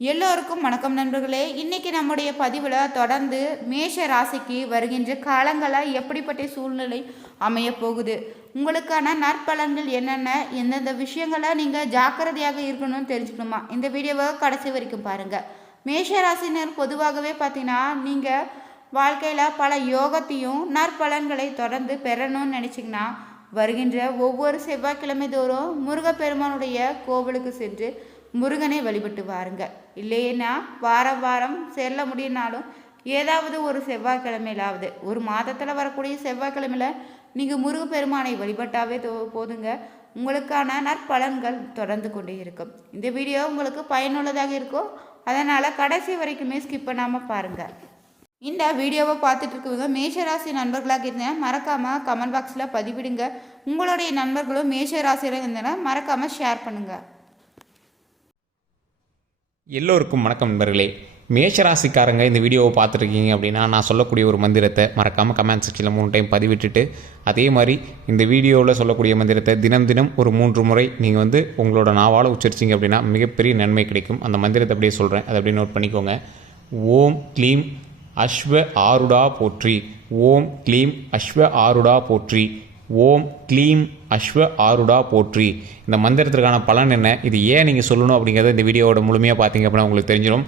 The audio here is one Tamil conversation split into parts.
எல்லோருக்கும் வணக்கம் நண்பர்களே. இன்னைக்கு நம்முடைய பதிவில் தொடர்ந்து மேஷ ராசிக்கு வருகின்ற காலங்களாக எப்படிப்பட்ட சூழ்நிலை அமைய போகுது, உங்களுக்கான நற்பலன்கள் என்னென்ன, எந்தெந்த விஷயங்களை நீங்கள் ஜாக்கிரதையாக இருக்கணும்னு தெரிஞ்சுக்கணுமா, இந்த வீடியோவை கடைசி வரைக்கும் பாருங்கள். மேஷ ராசினர் பொதுவாகவே பார்த்தீங்கன்னா நீங்கள் வாழ்க்கையில் பல யோகத்தையும் நற்பலன்களை தொடர்ந்து பெறணும்னு நினச்சிங்கன்னா வருகின்ற ஒவ்வொரு செவ்வாய்க்கிழமை தோறும் முருகப்பெருமானுடைய கோவிலுக்கு சென்று முருகனை வழிபட்டு வாருங்க. இல்லைன்னா வாரம் வாரம் செல்ல முடியினாலும் ஏதாவது ஒரு செவ்வாய்க்கிழமையிலாவது, ஒரு மாதத்தில் வரக்கூடிய செவ்வாய்க்கிழமையில் நீங்கள் முருகப்பெருமானை வழிபட்டாவே போதுங்க. உங்களுக்கான நற்பலன்கள் தொடர்ந்து கொண்டே இருக்கும். இந்த வீடியோ உங்களுக்கு பயனுள்ளதாக இருக்கும், அதனால் கடைசி வரைக்குமே ஸ்கிப் பண்ணாமல் பாருங்கள். இந்த வீடியோவை பார்த்துட்டு இருக்கவங்க மேஷராசி நண்பர்களாக இருந்தேன், மறக்காமல் கமெண்ட் பாக்ஸில் பதிவிடுங்க. உங்களுடைய நண்பர்களும் மேஷராசியில் இருந்தேன்னா மறக்காமல் ஷேர் பண்ணுங்கள். எல்லோருக்கும் வணக்கம் நண்பர்களே. மேஷராசிக்காரங்க இந்த வீடியோவை பார்த்துருக்கீங்க அப்படின்னா நான் சொல்லக்கூடிய ஒரு மந்திரத்தை மறக்காமல் கமெண்ட் செக்ஷனில் 3 டைம் பதிவிட்டுட்டு, அதே மாதிரி இந்த வீடியோவில் சொல்லக்கூடிய மந்திரத்தை தினம் தினம் ஒரு 3 முறை நீங்கள் உங்களோட நாவால் உச்சரிச்சிங்க அப்படின்னா மிகப்பெரிய நன்மை கிடைக்கும். அந்த மந்திரத்தை அப்படியே சொல்கிறேன், அதை அப்படியே நோட் பண்ணிக்கோங்க. ஓம் க்ளீம் அஸ்வ ஆருடா போற்றி, ஓம் க்ளீம் அஸ்வ ஆருடா போற்றி, ஓம் க்ளீம் அஸ்வ ஆருடா போற்றி. இந்த மந்திரத்திற்கான பலன் என்ன, இது ஏன் நீங்கள் சொல்லணும் அப்படிங்கிறத இந்த வீடியோவோட முழுமையாக பார்த்தீங்க அப்படின்னா உங்களுக்கு தெரிஞ்சிடும்.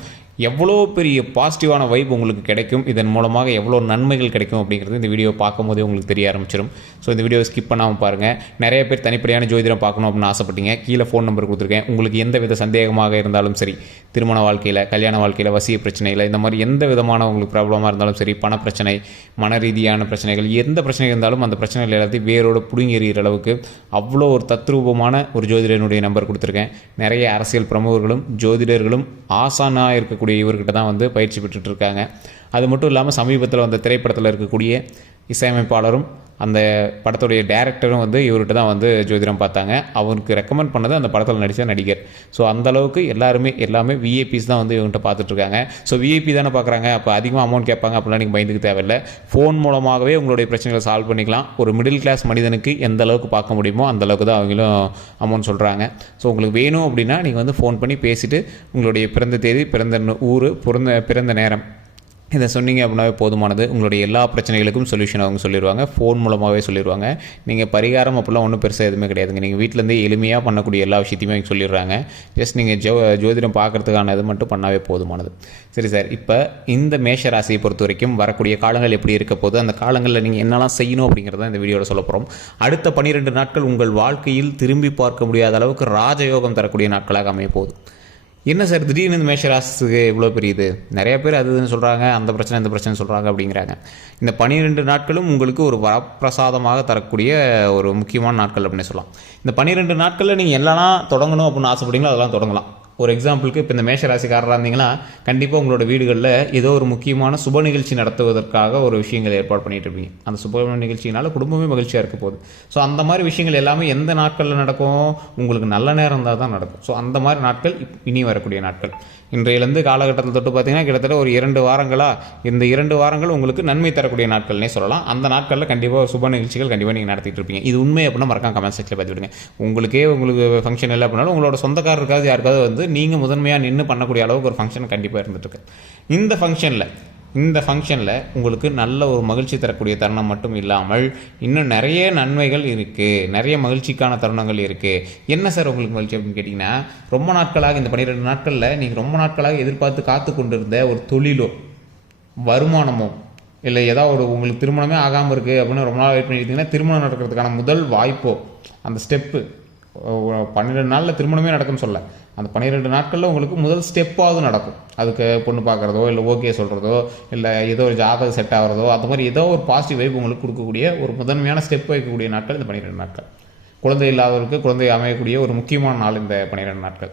எவ்வளோ பெரிய பாசிட்டிவான வைப் உங்களுக்கு கிடைக்கும், இதன் மூலமாக எவ்வளோ நன்மைகள் கிடைக்கும் அப்படிங்கிறது இந்த வீடியோ பார்க்கும்போதே உங்களுக்கு தெரிய ஆரம்பிச்சிடும். ஸோ இந்த வீடியோ ஸ்கிப் பண்ணாமல் பாருங்கள். நிறைய பேர் தனிப்படையான ஜோதிடம் பார்க்கணும் அப்படின்னு ஆசைப்பட்டீங்க. கீழே ஃபோன் நம்பர் கொடுத்துருக்கேன். உங்களுக்கு எந்த வித சந்தேகமாக இருந்தாலும் சரி, திருமண வாழ்க்கையில், கல்யாண வாழ்க்கையில், வசிய பிரச்சனையில், இந்த மாதிரி எந்த விதமான உங்களுக்கு ப்ராப்ளமாக இருந்தாலும் சரி, பண பிரச்சனை, மன ரீதியான பிரச்சனைகள், எந்த பிரச்சனை இருந்தாலும் அந்த பிரச்சனைகள் எல்லாத்தையும் வேரோடு பிடுங்கி எறிகிற அளவுக்கு அவ்வளோ ஒரு தத்ரூபமான ஒரு ஜோதிடனுடைய நம்பர் கொடுத்துருக்கேன். நிறைய அரசியல் பிரமுகர்களும் ஜோதிடர்களும் ஆசானாக இருக்கக்கூடிய இவர்கிட்ட தான் பயிற்சி பெற்றுட்டு இருக்காங்க. அது மட்டும் இல்லாமல் சமீபத்தில் வந்த திரைப்படத்தில் இருக்கக்கூடிய இசையமைப்பாளரும் அந்த படத்துடைய டைரக்டரும் இவர்கிட்ட தான் ஜோதிடம் பார்த்தாங்க. அவருக்கு ரெக்கமெண்ட் பண்ணது அந்த படத்தில் நடித்த நடிகர். ஸோ அந்தளவுக்கு எல்லாமே விஐபிஸ் தான் இவங்ககிட்ட பார்த்துட்ருக்காங்க. ஸோ விஐபி தானே பார்க்குறாங்க, அப்போ அதிகமாக அமௌண்ட் கேட்பாங்க அப்படிலாம் நீங்கள் பயந்துக்கு தேவையில்லை. ஃபோன் மூலமாகவே உங்களுடைய பிரச்சனைகளை சால்வ் பண்ணிக்கலாம். ஒரு மிடில் கிளாஸ் மனிதனுக்கு எந்த அளவுக்கு பார்க்க முடியுமோ அந்தளவுக்கு தான் அவங்களும் அமௌண்ட் சொல்கிறாங்க. ஸோ உங்களுக்கு வேணும் அப்படின்னா நீங்கள் ஃபோன் பண்ணி பேசிவிட்டு உங்களுடைய பிறந்த தேதி, பிறந்த ஊர், பிறந்த நேரம் இதை சொன்னீங்க அப்படின்னாவே போதுமானது. உங்களுடைய எல்லா பிரச்சனைகளுக்கும் சொல்யூஷன் அவங்க சொல்லிடுவாங்க, ஃபோன் மூலமாகவே சொல்லிடுவாங்க. நீங்கள் பரிகாரம் அப்படிலாம் ஒன்றும் பெருசாக எதுவுமே கிடையாதுங்க. நீங்கள் வீட்டிலேருந்தே எளிமையாக பண்ணக்கூடிய எல்லா விஷயத்தையுமே அவங்க சொல்லிடுறாங்க. ஜஸ்ட் நீங்கள் ஜோதிடம் பார்க்குறதுக்கான இது மட்டும் பண்ணாவே போதுமானது. சரி சார், இப்போ இந்த மேஷ ராசியை பொறுத்த வரைக்கும் வரக்கூடிய காலங்கள் எப்படி இருக்க போது, அந்த காலங்களில் நீங்கள் என்னெல்லாம் செய்யணும் அப்படிங்கிறத இந்த வீடியோவில் சொல்ல போகிறோம். அடுத்த 12 நாட்கள் உங்கள் வாழ்க்கையில் திரும்பி பார்க்க முடியாத அளவுக்கு ராஜயோகம் தரக்கூடிய நாட்களாக அமைய போகுது. என்ன சார் திடீர்னு இந்த மேஷராசிக்கு இவ்வளோ பெரிய இது, நிறைய பேர் அதுன்னு சொல்கிறாங்க, அந்த பிரச்சனை இந்த பிரச்சனை சொல்கிறாங்க அப்படிங்கிறாங்க. இந்த 12 நாட்களும் உங்களுக்கு ஒரு வரப்பிரசாதமாக தரக்கூடிய ஒரு முக்கியமான நாட்கள் அப்படின்னு சொல்லலாம். இந்த 12 நாட்களில் நீங்கள் எல்லாம் தொடங்கணும் அப்படின்னு ஆசைப்பட்டீங்களோ அதெல்லாம் தொடங்கலாம். ஒரு எக்ஸாம்பிளுக்கு இப்போ இந்த மேஷராசிக்காரராக இருந்தீங்கன்னா கண்டிப்பாக உங்களோட வீடுகளில் ஏதோ ஒரு முக்கியமான சுப நிகழ்ச்சி நடத்துவதற்காக ஒரு விஷயங்கள் ஏற்பாடு பண்ணிகிட்டு இருப்பீங்க. அந்த சுப நிகழ்ச்சினால குடும்பமே மகிழ்ச்சியாக இருக்க போகுது. ஸோ அந்த மாதிரி விஷயங்கள் எல்லாமே எந்த நாட்களில் நடக்கும், உங்களுக்கு நல்ல நேரம் தான் நடக்கும். ஸோ அந்த மாதிரி நாட்கள் இனி வரக்கூடிய நாட்கள். இன்றையிலேருந்து காலகட்டத்தில் தொட்டு பார்த்தீங்கன்னா கிட்டத்தட்ட ஒரு 2 வாரங்களாக, இந்த 2 வாரங்கள் உங்களுக்கு நன்மை தரக்கூடிய நாட்கள்னே சொல்லலாம். அந்த நாட்களில் கண்டிப்பாக ஒரு சுப நிகழ்ச்சிகள் கண்டிப்பாக நீங்கள் நடத்திட்டு இருப்பீங்க. இது உண்மை அப்படின்னா மறக்காம கமெண்ட் செக்ஷனில் பார்த்துவிடுங்க. உங்களுக்கு ஃபங்க்ஷன் இல்லை அப்படின்னாலும் உங்களோட சொந்தக்காரருக்காவது யாருக்காவது நீங்கள் முதன்மையாக நின்று பண்ணக்கூடிய அளவுக்கு ஒரு ஃபங்க்ஷன் கண்டிப்பாக இருந்துகிட்ருக்கு. இந்த ஃபங்க்ஷனில் உங்களுக்கு நல்ல ஒரு மகிழ்ச்சி தரக்கூடிய தருணம் மட்டும் இல்லாமல் இன்னும் நிறைய நன்மைகள் இருக்குது, நிறைய மகிழ்ச்சிக்கான தருணங்கள் இருக்குது. என்ன சார் உங்களுக்கு மகிழ்ச்சி அப்படின்னு கேட்டிங்கன்னா, ரொம்ப நாட்களாக இந்த 12 நாட்களில் நீங்கள் ரொம்ப நாட்களாக எதிர்பார்த்து காத்து கொண்டிருந்த ஒரு தொழிலோ, வருமானமோ, இல்லை ஏதாவது உங்களுக்கு திருமணமே ஆகாமல் இருக்குது அப்படின்னு ரொம்ப நாள் வெயிட் பண்ணியிருந்தீங்கன்னா திருமணம் நடக்கிறதுக்கான முதல் வாய்ப்போ, அந்த ஸ்டெப்பு 12 நாளில் திருமணமே நடக்கும்னு சொல்ல, அந்த 12 நாட்களில் உங்களுக்கு முதல் ஸ்டெப்பாவது நடக்கும். அதுக்கு பொண்ணு பார்க்குறதோ, இல்லை ஓகே சொல்கிறதோ, இல்லை ஏதோ ஒரு ஜாதகம் செட் ஆகிறதோ, அந்த மாதிரி ஏதோ ஒரு பாசிட்டிவ் வைப் உங்களுக்கு கொடுக்கக்கூடிய ஒரு முதன்மையான ஸ்டெப் வைக்கக்கூடிய நாட்கள் இந்த 12 நாட்கள். குழந்தை இல்லாதவருக்கு குழந்தை அமையக்கூடிய ஒரு முக்கியமான நாள் இந்த 12 நாட்கள்.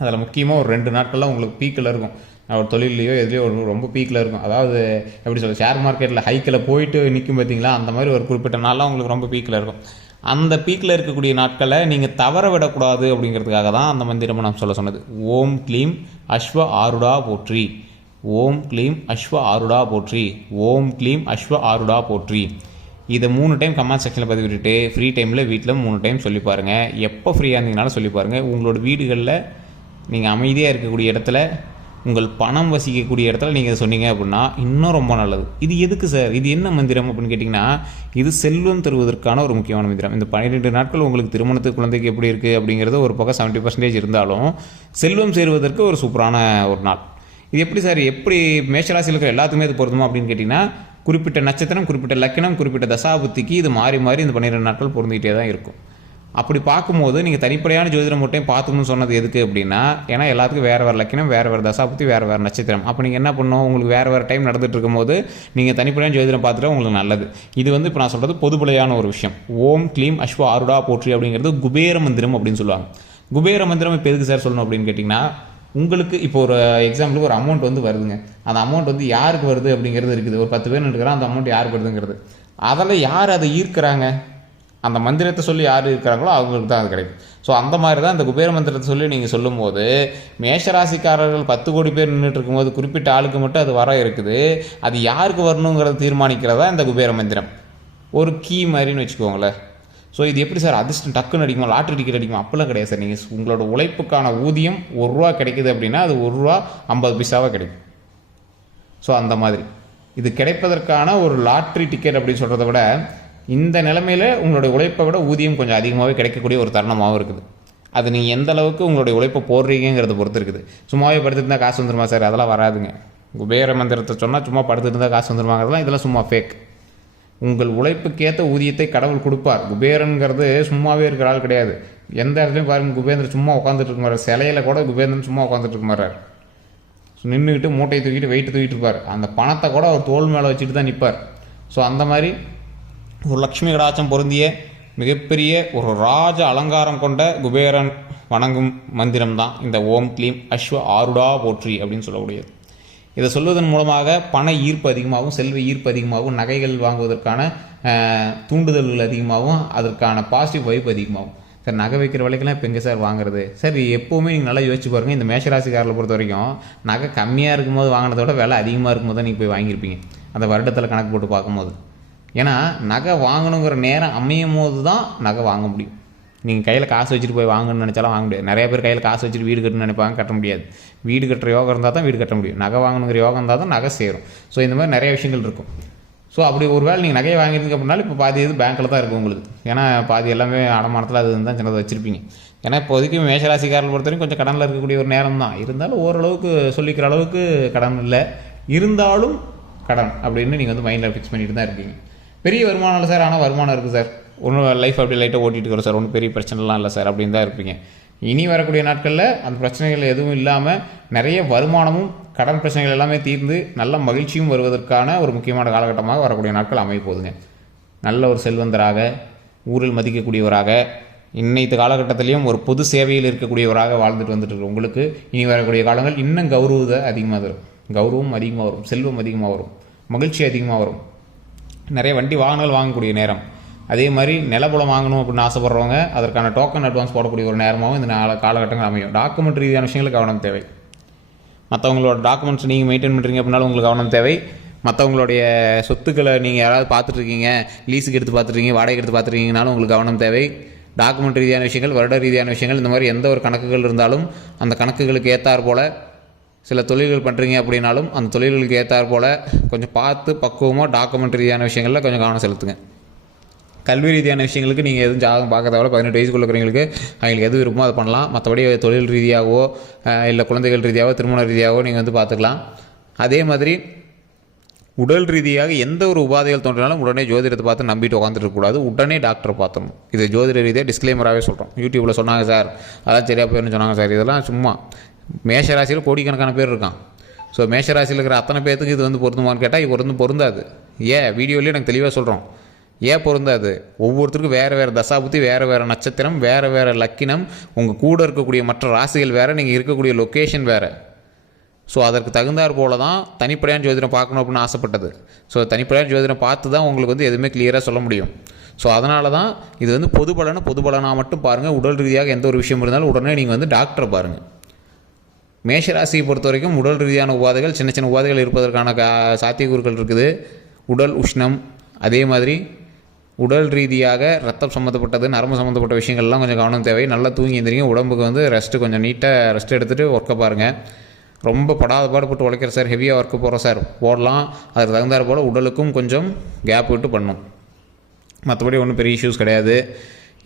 அதில் முக்கியமாக ஒரு 2 நாட்கள்லாம் உங்களுக்கு பீக்கில் இருக்கும். ஒரு தொழிலையோ எதுலேயோ ஒரு ரொம்ப பீக்கில் இருக்கும். அதாவது எப்படி சொல்ல, ஷேர் மார்க்கெட்டில் ஹைக்கில் போயிட்டு நிற்கும் பார்த்தீங்களா, அந்த மாதிரி ஒரு குறிப்பிட்ட நாள்லாம் உங்களுக்கு ரொம்ப பீக்கில் இருக்கும். அந்த பீக்கில் இருக்கக்கூடிய நாட்களை நீங்கள் தவற விடக்கூடாது அப்படிங்கிறதுக்காக தான் அந்த மந்திரமும் நான் சொன்னது. ஓம் க்ளீம் அஸ்வ ஆருடா போற்றி, ஓம் க்ளீம் அஸ்வ ஆருடா போற்றி, ஓம் க்ளீம் அஸ்வ ஆருடா போற்றி. இதை 3 டைம் கமெண்ட் செக்ஷனில் பதிவிட்டுட்டு ஃப்ரீ டைமில் வீட்டில் 3 டைம் சொல்லி பாருங்கள். எப்போ ஃப்ரீயாக இருந்தீங்கனாலும் சொல்லி பாருங்கள். உங்களோட வீடுகளில் நீங்கள் அமைதியாக இருக்கக்கூடிய இடத்துல, உங்கள் பணம் வசிக்கக்கூடிய இடத்துல நீங்கள் இதை சொன்னீங்க அப்படின்னா இன்னும் ரொம்ப நல்லது. இது எதுக்கு சார், இது என்ன மந்திரம் அப்படின்னு கேட்டிங்கன்னா, இது செல்வம் தருவதற்கான ஒரு முக்கியமான மந்திரம். இந்த 12 நாட்கள் உங்களுக்கு திருமணத்துக்கு குழந்தைக்கு எப்படி இருக்குது அப்படிங்கிறது ஒரு பக்கம் 70% இருந்தாலும் செல்வம் சேருவதற்கு ஒரு சூப்பரான ஒரு நாள். இது எப்படி சார், எப்படி மேஷராசியில் இருக்கிற எல்லாத்துக்குமே இது பொருந்துமா அப்படின்னு கேட்டிங்கன்னா, குறிப்பிட்ட நட்சத்திரம், குறிப்பிட்ட லக்கினம், குறிப்பிட்ட தசாபுத்திக்கு இது மாறி மாறி இந்த 12 நாட்கள் பொருந்திக்கிட்டே தான் இருக்கும். அப்படி பார்க்கும்போது நீங்கள் தனிப்படையான ஜோதிடம் மட்டும் பார்த்துக்கணும்னு சொன்னது எதுக்கு அப்படின்னா, ஏன்னா எல்லாத்துக்கும் வேறு வேறு லக்கினம், வேறு வேறு தசாபுத்தி, வேறு வேறு நட்சத்திரம். அப்போ நீங்கள் என்ன பண்ணணும், உங்களுக்கு வேறு வேறு டைம் நடந்துகிட்டு இருக்கும்போது நீங்கள் தனிப்படையான ஜோதிடம் பார்த்துட்டு உங்களுக்கு நல்லது. இது வந்து இப்போ நான் சொல்கிறது பொதுப்படையான ஒரு விஷயம். ஓம் க்ளீம் அஸ்வ ஆருடா போற்றி அப்படிங்கிறது குபேர மந்திரம் அப்படின்னு சொல்லுவாங்க. குபேர மந்திரம் இப்போ எதுக்கு சார் சொல்லணும் அப்படின்னு கேட்டிங்கன்னா, உங்களுக்கு இப்போ ஒரு எக்ஸாம்பிளுக்கு ஒரு அமௌண்ட் வந்து வருதுங்க. அந்த அமௌண்ட் வந்து யாருக்கு வருது அப்படிங்கிறது இருக்குது. ஒரு 10 பேர் இருக்கிறான், அந்த அமௌண்ட் யாருக்கு வருதுங்கிறது. அதில் யார் அதை ஈர்க்கிறாங்க, அந்த மந்திரத்தை சொல்லி யார் இருக்கிறாங்களோ அவங்களுக்கு தான் அது கிடைக்கும். ஸோ அந்த மாதிரி தான் இந்த குபேர மந்திரத்தை சொல்லி நீங்கள் சொல்லும்போது, மேஷராசிக்காரர்கள் 10 கோடி பேர் நின்றுட்டு இருக்கும்போது குறிப்பிட்ட ஆளுக்கு மட்டும் அது வர இருக்குது. அது யாருக்கு வரணுங்கிறத தீர்மானிக்கிறதா இந்த குபேர மந்திரம். ஒரு கீ மாதிரின்னு வச்சுக்கோங்களேன். ஸோ இது எப்படி சார் அதிர்ஷ்டம் டக்குன்னு அடிக்குமா, லாட்ரி டிக்கெட் அடிக்குமா? அப்படிலாம் கிடையாது சார். நீங்கள் உங்களோட உழைப்புக்கான ஊதியம் ₹1 கிடைக்குது அப்படின்னா அது ₹1.50 கிடைக்கும். ஸோ அந்த மாதிரி இது கிடைப்பதற்கான ஒரு லாட்ரி டிக்கெட் அப்படின்னு சொல்கிறத விட, இந்த நிலைமையில் உங்களுடைய உழைப்பை விட ஊதியம் கொஞ்சம் அதிகமாகவே கிடைக்கக்கூடிய ஒரு தருணமாகவும் இருக்குது. அது நீங்கள் எந்த அளவுக்கு உங்களுடைய உழைப்பை போடுறீங்கிறத பொறுத்து இருக்குது. சும்மாவே படுத்துட்டு இருந்தால் காசு வந்துருமா சார், அதெல்லாம் வராதுங்க. குபேர மந்திரத்தை சொன்னால் சும்மா படுத்துட்டு இருந்தால் காசு வந்துருவாங்கிறதுலாம் இதெல்லாம் சும்மா ஃபேக். உங்கள் உழைப்புக்கேற்ற ஊதியத்தை கடவுள் கொடுப்பார். குபேரனுங்கிறது சும்மாவே இருக்கிற ஆள் கிடையாது. எந்த இடத்துலையும் பாருங்கள், குபேந்திரன் சும்மா உட்காந்துட்டு இருக்க மாட்டார். சிலையில் கூட குபேந்திரன் சும்மா உட்காந்துட்டு இருக்க மாட்டார். நின்றுக்கிட்டு மூட்டையை தூக்கிட்டு வெயிட்டு தூக்கிட்டு இருப்பார். அந்த பணத்தை கூட அவர் தோல் மேலே வச்சுட்டு தான் நிற்பார். ஸோ அந்த மாதிரி ஒரு லக்ஷ்மி கடாட்சம் பொருந்திய மிகப்பெரிய ஒரு ராஜ அலங்காரம் கொண்ட குபேரன் வணங்கும் மந்திரம் தான் இந்த ஓம் க்ளீம் அஸ்வ ஆருடா போற்றி அப்படின்னு சொல்லக்கூடியது. இதை சொல்வதன் மூலமாக பண ஈர்ப்பு அதிகமாகவும், செல்வ ஈர்ப்பு அதிகமாகவும், நகைகள் வாங்குவதற்கான தூண்டுதல்கள் அதிகமாகவும், அதற்கான பாசிட்டிவ் வைப் அதிகமாகும். சார் நகை வைக்கிற விலைக்கெல்லாம் இப்போ எங்கே சார் வாங்குறது? சார் எப்போவுமே நீங்கள் நல்லா யோசிச்சு பாருங்கள். இந்த மேஷராசிக்காரர்களை பொறுத்த வரைக்கும் நகை கம்மியாக இருக்கும்போது வாங்கினதை விட விலை அதிகமாக இருக்கும்போது தான் நீங்கள் போய் வாங்கியிருப்பீங்க, அந்த வருடத்தில் கணக்கு போட்டு பார்க்கும்போது. ஏன்னா நகை வாங்கணுங்கிற நேரம் அமையும் போது தான் நகை வாங்க முடியும். நீங்கள் கையில் காசு வச்சுட்டு போய் வாங்கணும்னு நினச்சாலும் வாங்க முடியாது. நிறைய பேர் கையில் காசு வச்சுட்டு வீடு கட்டணும்னு நினைப்பாங்க, கட்ட முடியாது. வீடு கட்டுற யோகம் இருந்தால் தான் வீடு கட்ட முடியும். நகை வாங்கணுங்கிற யோகம் இருந்தால் தான் நகை சேரும். ஸோ இந்த மாதிரி நிறைய விஷயங்கள் இருக்கும். ஸோ அப்படி ஒரு வேளை நீங்கள் நகையை வாங்கியிருந்தீங்க அப்படின்னாலும் இப்போ பாதி இது பேங்க்கில் தான் இருக்கும் உங்களுக்கு. ஏன்னா பாதி எல்லாமே அடமானத்தில் அது தான் சின்னதை வச்சுருப்பீங்க. ஏன்னா இப்போதைக்கு மேஷராசிக்காரர்கள் பொறுத்தவரைக்கும் கொஞ்சம் கடனில் இருக்கக்கூடிய ஒரு நேரம் தான். இருந்தாலும் ஓரளவுக்கு சொல்லிக்கிற அளவுக்கு கடன் இல்லை, இருந்தாலும் கடன் அப்படின்னு நீங்கள் வந்து மைண்டில் ஃபிக்ஸ் பண்ணிட்டு தான் இருக்கீங்க. பெரிய வருமானம் இல்லை சார், ஆனால் வருமானம் இருக்குது சார், ஒன்றும் லைஃப் அப்படி லைட்டாக ஓட்டிகிட்டு இருக்கிறோம் சார், ஒன்றும் பெரிய பிரச்சனைலாம் இல்லை சார் அப்படின்னு தான் இருப்பீங்க. இனி வரக்கூடிய நாட்களில் அந்த பிரச்சனைகள் எதுவும் இல்லாமல் நிறைய வருமானமும் கடன் பிரச்சனைகள் எல்லாமே தீர்ந்து நல்ல மகிழ்ச்சியும் வருவதற்கான ஒரு முக்கியமான காலகட்டமாக வரக்கூடிய நாட்கள் அமைய போகுதுங்க. நல்ல ஒரு செல்வந்தராக, ஊரில் மதிக்கக்கூடியவராக, இன்னைத்து காலகட்டத்திலையும் ஒரு பொது சேவையில் இருக்கக்கூடியவராக வாழ்ந்துட்டு வந்துட்டு இருக்கு உங்களுக்கு இனி வரக்கூடிய காலங்கள் இன்னும் கௌரவத்தை அதிகமாக வரும். கௌரவம் அதிகமாக வரும், செல்வம் அதிகமாக வரும், மகிழ்ச்சி அதிகமாக வரும். நிறைய வண்டி வாகனங்கள் வாங்கக்கூடிய நேரம். அதே மாதிரி நிலப்புலம் வாங்கணும் அப்படின்னு ஆசைப்படுறவங்க அதற்கான டோக்கன் அட்வான்ஸ் போடக்கூடிய ஒரு நேரமாகவும் இந்த காலகட்டங்கள் அமையும். டாக்குமெண்ட் ரீதியான விஷயங்களுக்கு கவனம் தேவை. மற்றவங்களோட டாக்குமெண்ட்ஸ் நீங்கள் மெயின்டைன் பண்ணுறீங்க அப்படின்னாலும் உங்களுக்கு கவனம் தேவை. மற்றவங்களுடைய சொத்துக்களை நீங்கள் யாராவது பார்த்துட்ருக்கீங்க, லீஸுக்கு எடுத்து பார்த்துருக்கீங்க, வாடகைக்கு எடுத்து பார்த்துருக்கீங்கனாலும் உங்களுக்கு கவனம் தேவை. டாக்குமெண்ட் ரீதியான விஷயங்கள், வருட ரீதியான விஷயங்கள், இந்த மாதிரி எந்த ஒரு கணக்குகள் இருந்தாலும் அந்த கணக்குகளுக்கு ஏற்றாற் போல் சில தொழில்கள் பண்ணுறீங்க அப்படின்னாலும் அந்த தொழில்களுக்கு ஏற்றாற் போல் கொஞ்சம் பார்த்து பக்குவமாக டாக்குமெண்ட் ரீதியான விஷயங்களில் கொஞ்சம் கவனம் செலுத்துங்க. கல்வி ரீதியான விஷயங்களுக்கு நீங்கள் எதுவும் ஜாதகம் பார்க்க தேவை. 18 வயசுக்குள்ள இருக்கிறவங்களுக்கு அவங்களுக்கு எது விருப்பமோ அதை பண்ணலாம். மற்றபடி தொழில் ரீதியாகவோ இல்லை குழந்தைகள் ரீதியாகவோ திருமண ரீதியாகவோ நீங்கள் வந்து பார்த்துக்கலாம். அதே மாதிரி உடல் ரீதியாக எந்த ஒரு உபாதைகள் தோன்றினாலும் உடனே ஜோதிடத்தை பார்த்து நம்பிட்டு உட்காந்துட்டு இருக்கக்கூடாது, உடனே டாக்டரை பார்த்துணும். இது ஜோதிட ரீதியாக டிஸ்க்ளைமராகவே சொல்கிறோம். யூடியூப்பில் சொன்னாங்க சார், அதெல்லாம் சரியாக போயிருந்து சொன்னாங்க சார், இதெல்லாம் சும்மா. மேஷராசியில் கோடிக்கணக்கான பேர் இருக்கான். ஸோ மேஷராசியில் இருக்கிற அத்தனை பேர்த்துக்கு இது வந்து பொருந்துமான்னு கேட்டால் இது பொருந்தாது. வீடியோலேயே நாங்கள் தெளிவாக சொல்கிறோம். ஏன் பொருந்தாது? ஒவ்வொருத்தருக்கும் வேறு வேறு தசாபுத்தி, வேறு வேறு நட்சத்திரம், வேறு வேறு லக்கினம், உங்கள் கூட இருக்கக்கூடிய மற்ற ராசிகள் வேறு, நீங்கள் இருக்கக்கூடிய லொக்கேஷன் வேறு. ஸோ அதற்கு தகுந்தாற் போல தான் தனிப்படையான ஜோதிடம் பார்க்கணும் அப்படின்னு ஆசைப்பட்டது. ஸோ தனிப்படையான ஜோதிடம் பார்த்து தான் உங்களுக்கு வந்து எதுவுமே கிளியராக சொல்ல முடியும். ஸோ அதனால தான் இது வந்து பொது பலனாக மட்டும் பாருங்கள். உடல் ரீதியாக எந்த ஒரு விஷயம் இருந்தாலும் உடனே நீங்கள் வந்து டாக்டரை பாருங்கள். மேஷராசியை பொறுத்த வரைக்கும் உடல் ரீதியான உபாதைகள், சின்ன சின்ன உபாதைகள் இருப்பதற்கான சாத்தியக்கூறுகள் இருக்குது. உடல் உஷ்ணம், அதே மாதிரி உடல் ரீதியாக ரத்தம் சம்மந்தப்பட்டது நரம்பு சம்மந்தப்பட்ட விஷயங்கள்லாம் கொஞ்சம் கவனம் தேவை. நல்லா தூங்கி எந்திரிங்க. உடம்புக்கு வந்து ரெஸ்ட்டு கொஞ்சம் நீட்டாக ரெஸ்ட் எடுத்துகிட்டு ஒர்க்கை பாருங்கள். ரொம்ப படாத பாடுபட்டு உழைக்கிற சார், ஹெவியாக ஒர்க்கு போகிறோம் சார், போடலாம். அதுக்கு தகுந்தாற் போல் உடலுக்கும் கொஞ்சம் கேப் விட்டு பண்ணணும். மற்றபடி ஒன்றும் பெரிய இஷ்யூஸ் கிடையாது.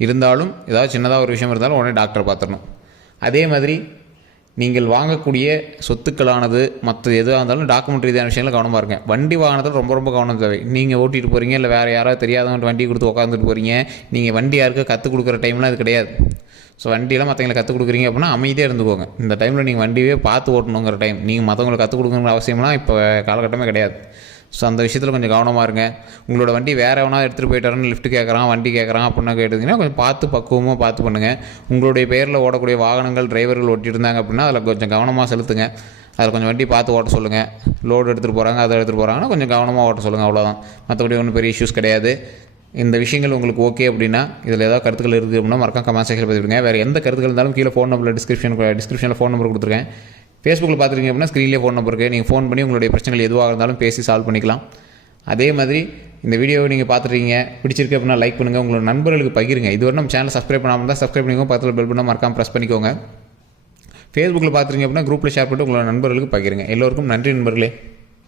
இருந்தாலும் ஏதாவது சின்னதாக ஒரு விஷயம் இருந்தாலும் உடனே டாக்டரை பார்த்துடணும். அதே மாதிரி நீங்கள் வாங்கக்கூடிய சொத்துக்களானது மற்ற எதுவாக இருந்தாலும் டாக்குமெண்ட் ரீதியான விஷயங்கள் கவனமாக இருங்க. வண்டி வாகனத்தில் ரொம்ப ரொம்ப கவனம் தேவை. நீங்கள் ஓட்டிகிட்டு போகிறீங்க, இல்லை வேறு யாராவது தெரியாதவங்க வண்டி கொடுத்து உட்காந்துட்டு போகிறீங்க. நீங்கள் வண்டி யாருக்கு கற்றுக் கொடுக்குற டைம்லாம் அது கிடையாது. ஸோ வண்டியெல்லாம் மற்றவங்களை கற்றுக் கொடுக்குறீங்க அப்படின்னா அமைதியாக இருந்துக்கோங்க. இந்த டைமில் நீங்கள் வண்டியே பார்த்து ஓட்டணுங்கிற டைம். நீங்கள் மற்றவங்களை கற்றுக் கொடுக்கணுங்கிற அவசியம்லாம் இப்போ காலகட்டமே கிடையாது. ஸோ அந்த விஷயத்தில் கொஞ்சம் கவனமாக இருங்க. உங்களோட வண்டி வேறு எவனா எடுத்துகிட்டு போயிட்டாருன்னு லிஃப்ட் கேட்குறான், வண்டி கேட்குறான் அப்படின்னா கேட்டிங்கன்னா கொஞ்சம் பார்த்து பக்குவமாக பார்த்து பண்ணுங்கள். உங்களுடைய பெயரில் ஓடக்கூடிய வாகனங்கள் டிரைவர்கள் ஓட்டிட்டு இருந்தாங்க அப்படின்னா அதில் கொஞ்சம் கவனமாக செலுத்துங்க. அதில் கொஞ்சம் வண்டி பார்த்து ஓட்ட சொல்லுங்கள். லோடு எடுத்துகிட்டு போகிறாங்க, அதை எடுத்துகிட்டு போகிறாங்கன்னா கொஞ்சம் கவனமாக ஓட்ட சொல்லுங்கள். அவ்வளோதான். மற்றபடி ஒன்றும் பெரிய இஷ்யூஸ் கிடையாது. இந்த விஷயங்கள் உங்களுக்கு ஓகே அப்படின்னா, இதில் ஏதாவது கருத்துக்கள் இருக்குது அப்படின்னா மறக்காம கமெண்ட் செக்ஷனில் பதிவிடுங்க. வேறு எந்த கருத்துக்கள் இருந்தாலும் கீழே ஃபோன் நம்பரில் டிஸ்கிரிப்ஷனில் ஃபோன் நம்பர் கொடுத்துருக்கேன். ஃபேஸ்புக்கில் பார்த்துருக்கீங்க அப்படின்னா ஸ்க்ரீன்லேயே ஃபோன் நம்பர் இருக்குது. நீங்கள் ஃபோன் பண்ணி உங்களுடைய பிரச்சனைகள் எதுவாக இருந்தாலும் பேசி சால்வ் பண்ணிக்கலாம். அதே மாதிரி இந்த வீடியோவை நீங்கள் பார்த்துருக்கீங்க, பிடிச்சிருக்கு அப்படின்னா லைக் பண்ணுங்கள், உங்களோட நண்பர்களுக்கு பகிருங்க. இதுவரை நம்ம சேனலை சப்ஸ்கிரைப் பண்ணாமல் தான் சப்ஸ்கிரைப் பண்ணிக்கோங்க. பக்கத்தில் பெல் பண்ணால் மறக்காமல் ப்ரெஸ் பண்ணிக்கோங்க. ஃபேஸ்புக்கில் பார்த்துருக்கீங்க அப்படின்னா குரூப்பில் ஷேர் பண்ணிட்டு உங்களோட நண்பர்களுக்கு பகிருங்க. எல்லோருக்கும் நன்றி நண்பர்களே.